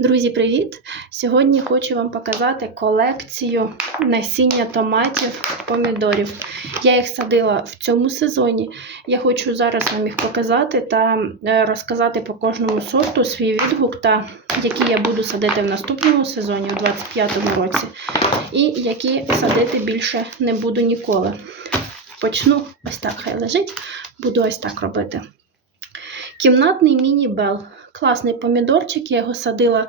Друзі, привіт! Сьогодні хочу вам показати колекцію насіння томатів, помідорів. Я їх садила в цьому сезоні. Я хочу зараз вам їх показати та е, розказати по кожному сорту свій відгук та які я буду садити в наступному сезоні, у 2025 році, і які садити більше не буду ніколи. Почну ось так, хай лежить, буду ось так робити. Кімнатний міні-бел. Класний помідорчик, я його садила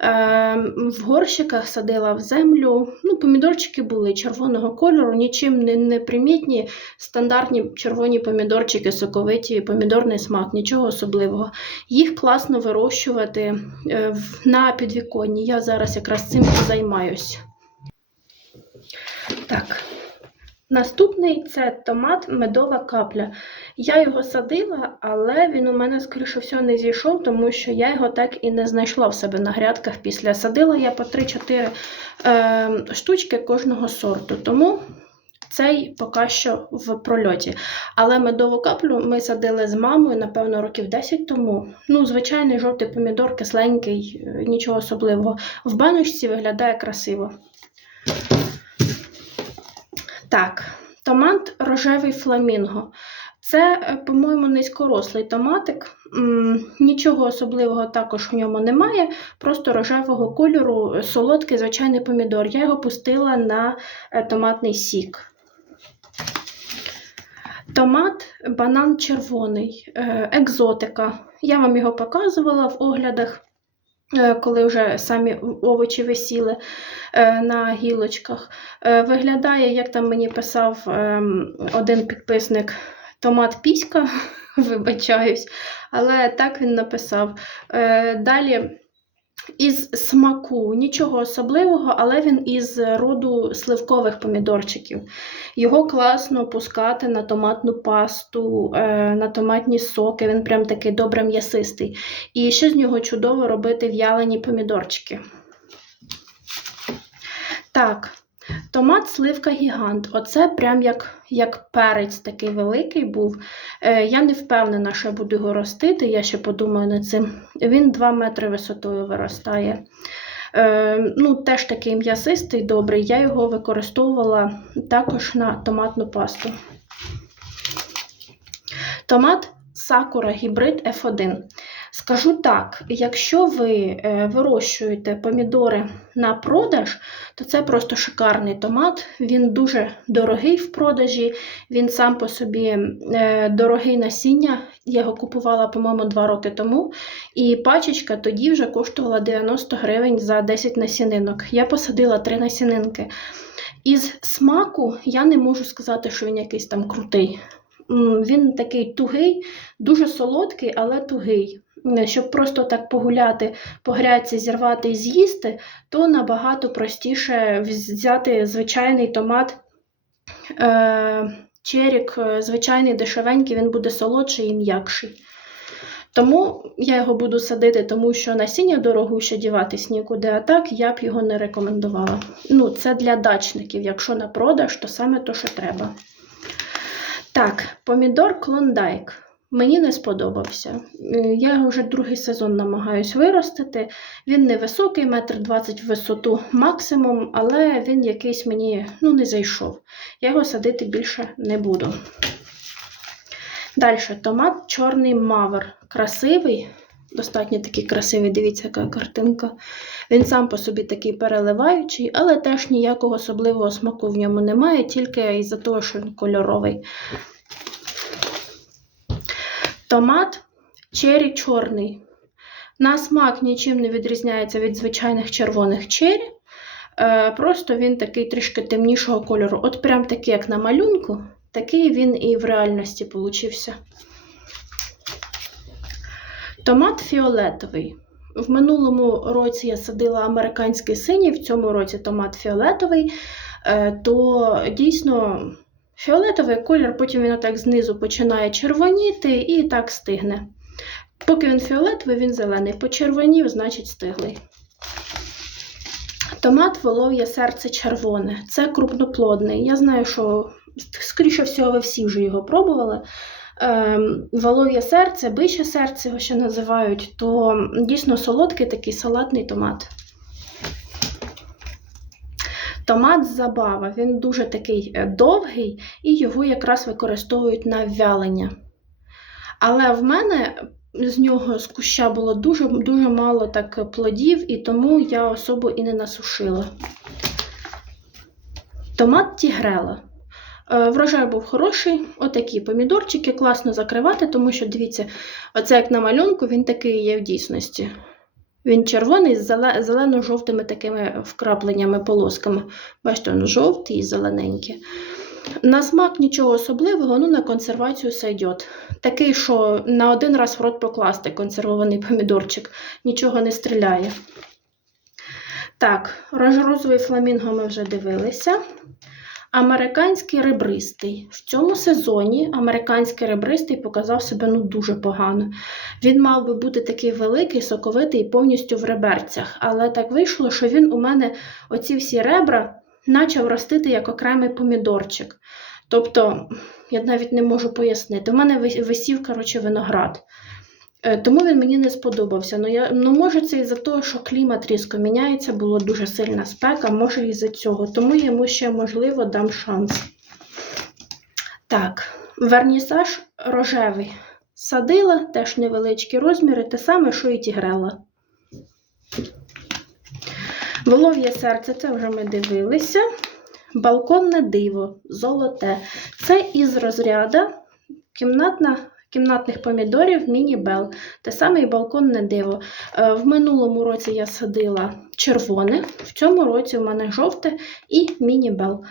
е, в горщиках, садила в землю. Ну, Помідорчики були червоного кольору, нічим не, не примітні, стандартні червоні помідорчики, соковиті, помідорний смак, нічого особливого. Їх класно вирощувати е, на підвіконні. Я зараз якраз цим і займаюся. Так. Наступний це томат медова капля. Я його садила, але він у мене, скоріше всього, не зійшов, тому що я його так і не знайшла в себе на грядках після. Садила я по 3-4 е, штучки кожного сорту. Тому цей поки що в прольоті. Але медову каплю ми садили з мамою, напевно, років 10 тому. Ну, звичайний жовтий помідор, кисленький, е, нічого особливого. В баночці виглядає красиво. Так, томат рожевий фламінго. Це, е, по-моєму, низькорослий томатик. Нічого особливого також в ньому немає. Просто рожевого кольору, е, солодкий звичайний помідор. Я його пустила на е, томатний сік. Томат банан червоний, екзотика. Я вам його показувала в оглядах, коли вже самі овочі висіли е, на гілочках. Е, Виглядає, як там мені писав ем, один підписник, томат піська, вибачаюсь, але так він написав. Е, Далі. Із смаку нічого особливого, але він із роду сливкових помідорчиків. Його класно пускати на томатну пасту, е, на томатні соки. Він прям такий добре м'ясистий. І ще з нього чудово робити в'ялені помідорчики. Так, томат сливка гігант. Оце прям як, як перець такий великий був. Е, я не впевнена, що я буду його ростити, я ще подумаю над цим. Він 2 метри висотою виростає. Е, ну, теж такий м'ясистий, добрий. Я його використовувала також на томатну пасту. Томат Сакура гібрид F1. Скажу так: якщо ви е, вирощуєте помідори на продаж, то це просто шикарний томат. Він дуже дорогий в продажі, він сам по собі е, дорогий насіння. Я його купувала, по-моєму, 2 роки тому. І пачечка тоді вже коштувала 90 гривень за 10 насінинок. Я посадила 3 насінинки. Із смаку я не можу сказати, що він якийсь там крутий. Він такий тугий, дуже солодкий, але тугий. Щоб просто так погуляти, по грядці зірвати і з'їсти, то набагато простіше взяти звичайний томат. Е, черік, е, звичайний дешевенький, він буде солодший і м'якший. Тому я його буду садити, тому що насіння дорогуще діватись нікуди, а так я б його не рекомендувала. Ну, це для дачників. Якщо на продаж, то саме то, що треба. Так, помідор клондайк. Мені не сподобався. Е, Я його вже другий сезон намагаюся виростити. Він невисокий, метр двадцять в висоту максимум, але він якийсь мені ну, не зайшов. Я його садити більше не буду. Далі томат чорний мавр. Красивий, достатньо такий красивий, дивіться, яка картинка. Він сам по собі такий переливаючий, але теж ніякого особливого смаку в ньому немає, тільки із-за того, що він кольоровий. Томат чері чорний. На смак нічим не відрізняється від звичайних червоних чері. Е, Просто він такий трішки темнішого кольору. От прям такий, як на малюнку, такий він і в реальності получився. Томат фіолетовий. В минулому році я садила американський синій, в цьому році томат фіолетовий, Е, то дійсно фіолетовий колір, потім він отак знизу починає червоніти і так стигне. Поки він фіолетовий, він зелений. Почервонів, значить стиглий. Томат волов'я серце червоне. Це крупноплодний. Я знаю, що, скоріше всього, ви всі вже його пробували. Ем, волов'є серце, биче серце його ще називають, то дійсно солодкий такий салатний томат. Томат забава, він дуже такий е, довгий і його якраз використовують на вялення. Але в мене з нього з куща було дуже, дуже мало так плодів, і тому я особо і не насушила. Томат тігрела. Е, Врожай був хороший, отакі помідорчики, класно закривати, тому що, дивіться, оце як на малюнку, він такий є в дійсності. Він червоний з зелено-жовтими такими вкрапленнями, полосками. Бачите, він жовтий і зелененький. На смак нічого особливого, ну на консервацію сойдет. Такий, що на один раз в рот покласти консервований помідорчик, нічого не стріляє. Так, рожорозовий фламінго ми вже дивилися. Американський ребристий. В цьому сезоні американський ребристий показав себе ну, дуже погано. Він мав би бути такий великий, соковитий і повністю в реберцях. Але так вийшло, що він у мене оці всі ребра почав ростити як окремий помідорчик. Тобто, я навіть не можу пояснити. У мене вис- висів, коротше, виноград. Е, Тому він мені не сподобався. Ну, я, ну, може, це із-за того, що клімат різко міняється, було дуже сильна спека, може із-за цього. Тому йому ще, можливо, дам шанс. Так, вернісаж рожевий. Садила, теж невеличкі розміри, те саме, що і тігрела. Волов'є серце, це вже ми дивилися. Балконне диво, золоте. Це із розряду кімнатна, кімнатних помідорів міні-бел. Те саме балконне диво. Е, В минулому році я садила червоне, в цьому році у мене жовте і міні-бел.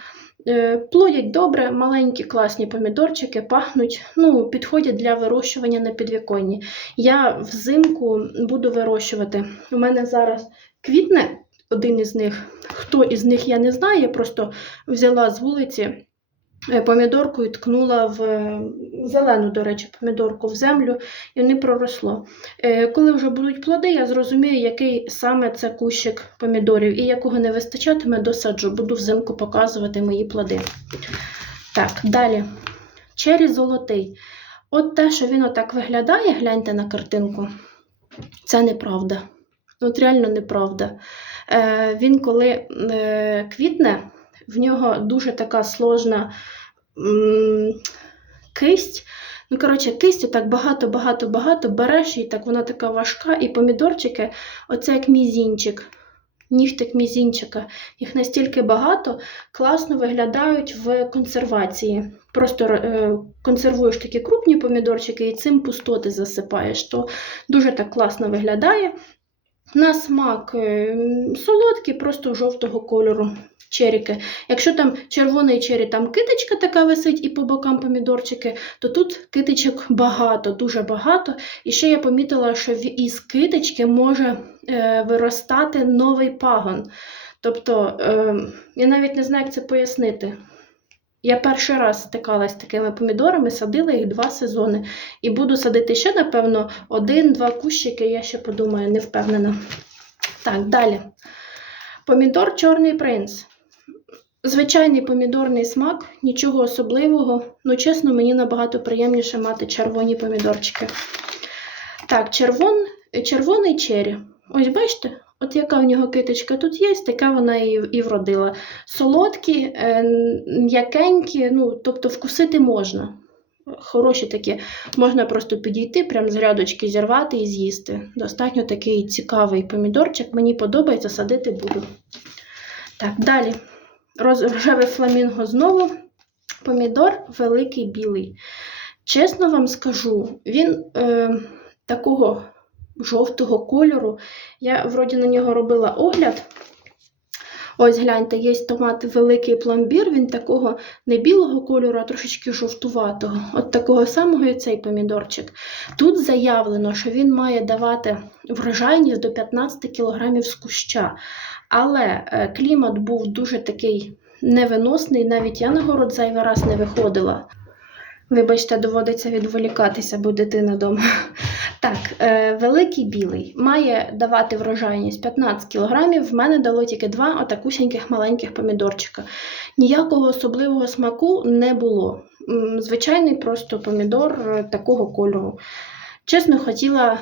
Е, Плодять добре, маленькі класні помідорчики, пахнуть, ну, підходять для вирощування на підвіконні. Я взимку буду вирощувати. У мене зараз квітне один із них. Хто із них я не знаю, я просто взяла з вулиці помідорку і ткнула в е, зелену, до речі, помідорку в землю, і не проросло. Е, Коли вже будуть плоди, я зрозумію, який саме це кущик помідорів і якого не вистачатиме, досаджу. Буду взимку показувати мої плоди. Так, далі. Чері золотий. От те, що він отак виглядає, гляньте на картинку, це неправда. От реально неправда. Е, він коли е, квітне, в нього дуже така сложна кисть. Ну, коротше, кистю так багато-багато-багато береш, і так вона така важка, і помідорчики, оце як мізінчик, нігтик мізінчика. Їх настільки багато, класно виглядають в консервації. Просто е, консервуєш такі крупні помідорчики і цим пустоти засипаєш. То дуже так класно виглядає. На смак е, солодкий, просто жовтого кольору черіки. Якщо там червоний чері, там китичка така висить і по бокам помідорчики, то тут китичок багато, дуже багато. І ще я помітила, що із китички може е, виростати новий пагон. Тобто, е, я навіть не знаю, як це пояснити. Я перший раз стикалась з такими помідорами, садила їх два сезони. І буду садити ще, напевно, один-два кущики, я ще подумаю, не впевнена. Так, далі. Помідор Чорний принц. Звичайний помідорний смак, нічого особливого. Ну, чесно, мені набагато приємніше мати червоні помідорчики. Так, червон, червоний чері. Ось бачите, от яка в нього киточка тут є, така вона і, і вродила. Солодкі, е, м'якенькі, ну, тобто вкусити можна. Хороші такі, можна просто підійти, прям з грядочки зірвати і з'їсти. Достатньо такий цікавий помідорчик. Мені подобається, садити буду. Так, далі. Рожеве фламінго знову. Помідор великий білий. Чесно вам скажу, він е, такого жовтого кольору. Я вроді на нього робила огляд. Ось гляньте, є томат великий пломбір, він такого не білого кольору, а трошечки жовтуватого. От такого самого і цей помідорчик. Тут заявлено, що він має давати врожайність до 15 кг з куща. Але е, клімат був дуже такий невиносний, навіть я на город зайвий раз не виходила. Вибачте, доводиться відволікатися, бо дитина вдома. Так, е, великий білий має давати врожайність 15 кг. В мене дало тільки два отакусіньких маленьких помідорчика. Ніякого особливого смаку не було. Звичайний просто помідор е, такого кольору. Чесно, хотіла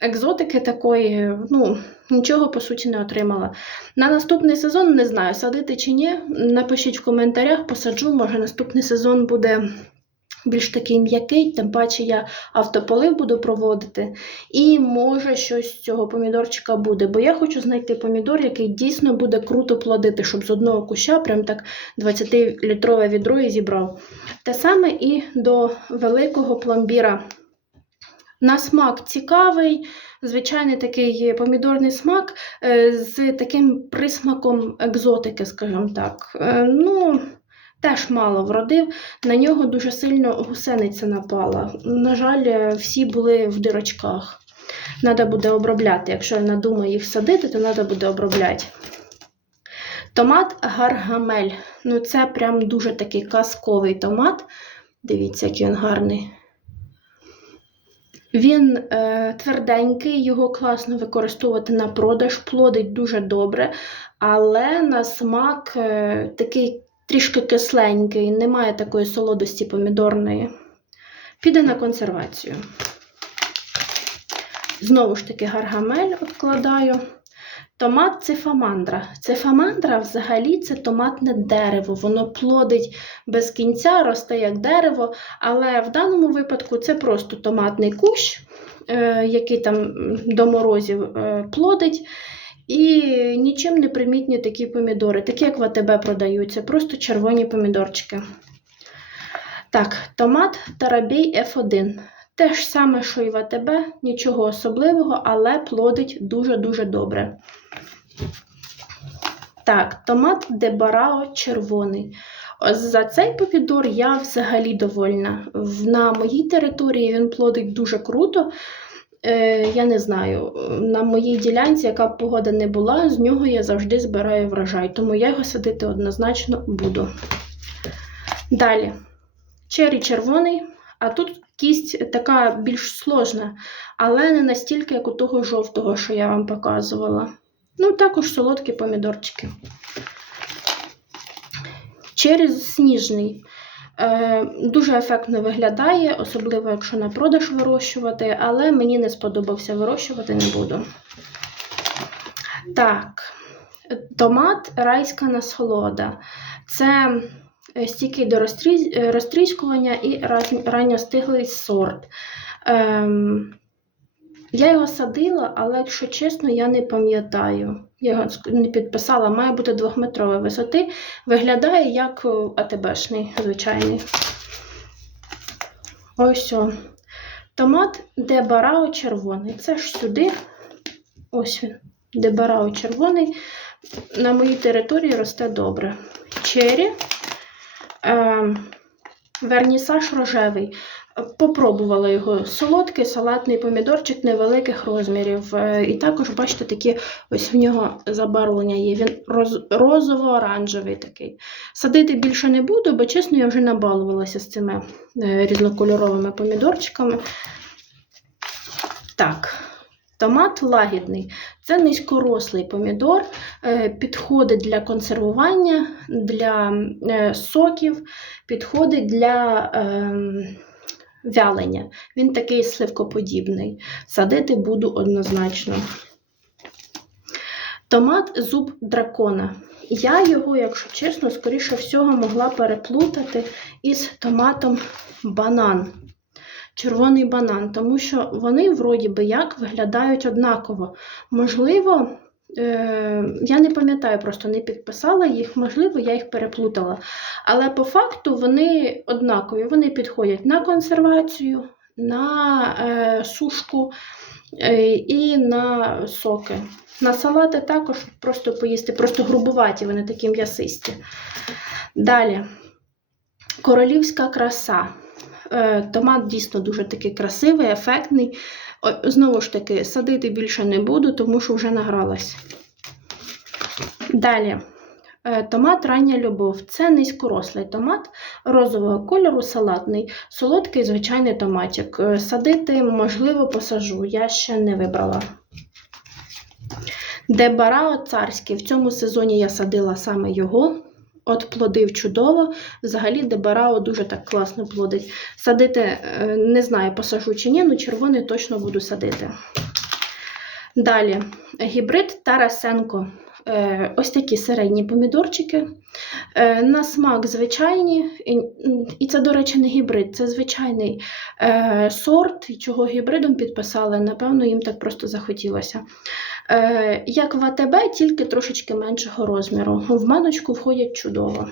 екзотики такої, ну, нічого по суті не отримала. На наступний сезон не знаю, садити чи ні. Напишіть в коментарях, посаджу, може наступний сезон буде більш такий м'який, тим паче я автополив буду проводити. І може щось з цього помідорчика буде. Бо я хочу знайти помідор, який дійсно буде круто плодити, щоб з одного куща прям так 20-літрове відро і зібрав. Те саме і до великого пломбіра. На смак цікавий, звичайний такий помідорний смак е, з таким присмаком екзотики, скажімо так. Е, Ну, теж мало вродив. На нього дуже сильно гусениця напала. На жаль, е, всі були в дирочках. Треба буде обробляти. Якщо я надумаю їх садити, то треба буде обробляти. Томат гаргамель. Ну, це прям дуже такий казковий томат. Дивіться, який він гарний. Він е, тверденький, його класно використовувати на продаж, плодить дуже добре, але на смак е, такий трішки кисленький, немає такої солодості помідорної. Піде на консервацію. Знову ж таки, гаргамель відкладаю. Томат цифамандра. Цифамандра взагалі це томатне дерево. Воно плодить без кінця, росте як дерево, але в даному випадку це просто томатний кущ, е, який там до морозів е, плодить. І нічим не примітні такі помідори, такі як в АТБ продаються, просто червоні помідорчики. Так, томат Тарабій F1. Те ж саме, що і в нічого особливого, але плодить дуже-дуже добре. Так, томат Дебарао червоний. За цей помідор я взагалі довольна. На моїй території він плодить дуже круто. Е, я не знаю, на моїй ділянці, яка б погода не була, з нього я завжди збираю врожай, тому я його садити однозначно буду. Далі. Чері червоний, а тут кість така більш сложна, але не настільки, як у того жовтого, що я вам показувала. Ну, також солодкі помідорчики. Через сніжний. Е, дуже ефектно виглядає, особливо якщо на продаж вирощувати, але мені не сподобався вирощувати не буду. Так, томат райська насолода. Це стійкий до е, розтріскування і ранньостиглий сорт. Ем, я його садила, але, якщо чесно, я не пам'ятаю. Я його не підписала, має бути двохметрової висоти. Виглядає як е, АТБшний, звичайний. Ось о. Томат Дебарао червоний. Це ж сюди. Ось він. Дебарао червоний. На моїй території росте добре. Чері. Е, вернісаж рожевий. Попробувала його солодкий салатний помідорчик невеликих розмірів. Е, І також, бачите, такі ось в нього забарвлення є. Він роз, розово-оранжевий такий. Садити більше не буду, бо чесно, я вже набалувалася з цими е, різнокольоровими помідорчиками. Так, томат лагідний. Це низькорослий помідор, е, підходить для консервування, для е, соків, підходить для. ем, вялення. Він такий сливкоподібний. Садити буду однозначно. Томат зуб дракона. Я його, якщо чесно, скоріше всього, могла переплутати із томатом банан. Червоний банан, тому що вони, вроді би як, виглядають однаково. Можливо, е, я не пам'ятаю, просто не підписала їх, можливо, я їх переплутала. Але по факту вони однакові, вони підходять на консервацію, на е, сушку е, і на соки. На салати також просто поїсти, просто грубуваті, вони такі м'ясисті. Далі. Королівська краса. Е, Томат дійсно дуже такий красивий, ефектний. Знову ж таки, садити більше не буду, тому що вже награлась. Далі. Е, Томат рання любов. Це низькорослий томат. розового кольору, салатний, солодкий звичайний томатик. Е, Садити, можливо, посажу. Я ще не вибрала. Дебарао царський. В цьому сезоні я садила саме його. От плодив чудово. Взагалі Дебарао дуже так класно плодить. Садити, е, не знаю, посажу чи ні, але червоний точно буду садити. Далі гібрид Тарасенко. Е, Ось такі середні помідорчики. Е, На смак звичайні, і- це, до речі, не гібрид, це звичайний е, сорт. І Чого гібридом підписали, напевно, їм так просто захотілося. Як в АТБ, тільки трошечки меншого розміру. В маночку входять чудово.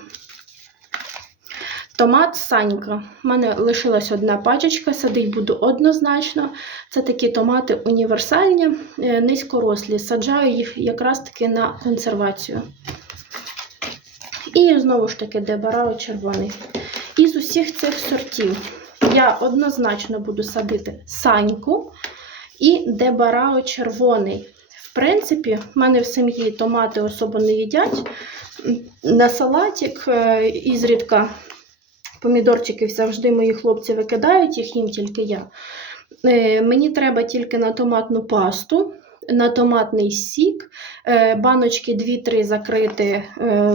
Томат Санька. У мене лишилась одна пачечка, садить буду однозначно. Це такі томати універсальні, е, низькорослі. Саджаю їх якраз таки на консервацію. І знову ж таки дебарао червоний. Із усіх цих сортів я однозначно буду садити саньку і дебарао червоний. В принципі, в мене в сім'ї томати особо не їдять. На салатик е, ізрідка помідорчики завжди мої хлопці викидають, їх їм тільки я. Е, Мені треба тільки на томатну пасту, на томатний сік, е, баночки 2-3 закрити е,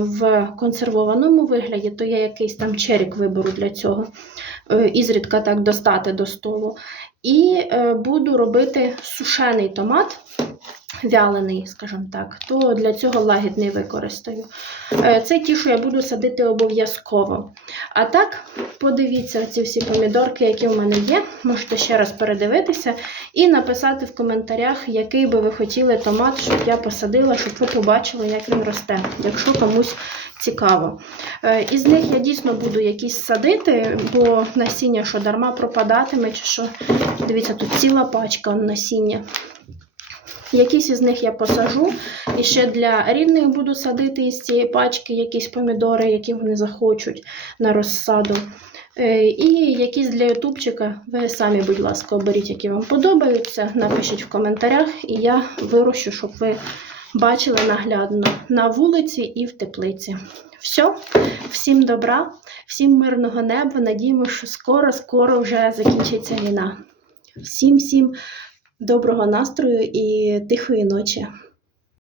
в консервованому вигляді, то я якийсь там черік виберу для цього, ізрідка так достати до столу. І буду робити сушений томат, вялений, скажімо так, то для цього лагідний використаю. Е, Це ті, що я буду садити обов'язково. А так, подивіться ці всі помідорки, які в мене є. Можете ще раз передивитися і написати в коментарях, який би ви хотіли томат, щоб я посадила, щоб ви побачили, як він росте, якщо комусь цікаво. Е, Із них я дійсно буду якісь садити, бо насіння що дарма пропадатиме, чи що. Дивіться, тут ціла пачка насіння. Якісь із них я посажу. І ще для рідних буду садити із цієї пачки якісь помідори, які вони захочуть на розсаду. Е, І якісь для ютубчика. Ви самі, будь ласка, оберіть, які вам подобаються. Напишіть в коментарях, і я вирощу, щоб ви бачили наглядно на вулиці і в теплиці. Все, всім добра, всім мирного неба. Надіємося, що скоро-скоро вже закінчиться війна. Всім всім доброго настрою і тихої ночі.